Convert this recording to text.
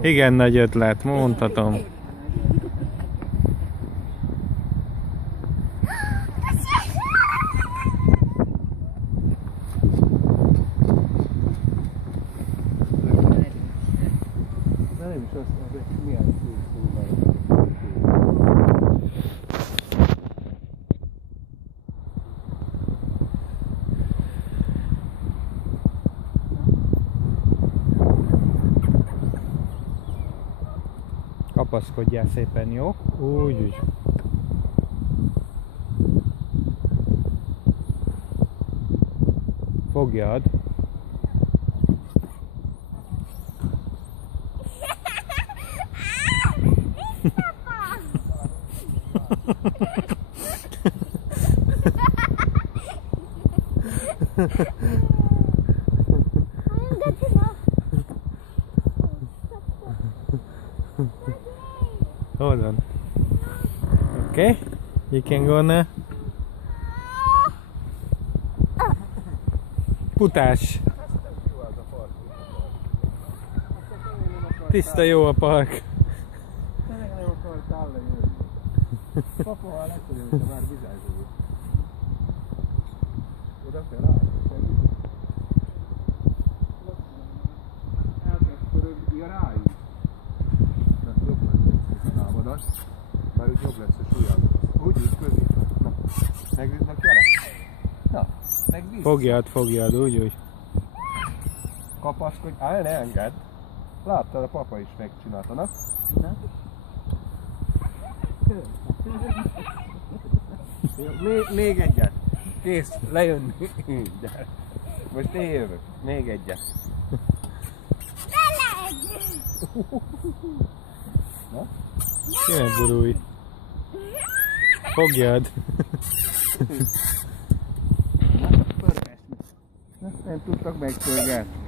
Igen, nagy ötlet, mondhatom. Nem is azt mondom, hogy milyen szó. Kapaszkodjál szépen, jó? Úgy. Fogjad. Hold on. Okay, you can go now. Futás! Tiszta jó a park. Tényleg nem akartál lejönni. Papával legfeljön, de már vizázol. Oda kell állni. Elkezdődj rájuk. Na, jobb lesz a lábadat. Már úgy jobb lesz a súlyad. Úgy közé. Na, megütnek jele. Na, megvíz. Fogjad, úgy. Kapaszkodj. Állj, ne engedd. Láttad, a papa is megcsinálta, na? Még egyet. Kész, lejönni. De most én jövök. Még egyet. Na? Jöjjön, burulj. Fogjad. Nem tudtak megpörgetni.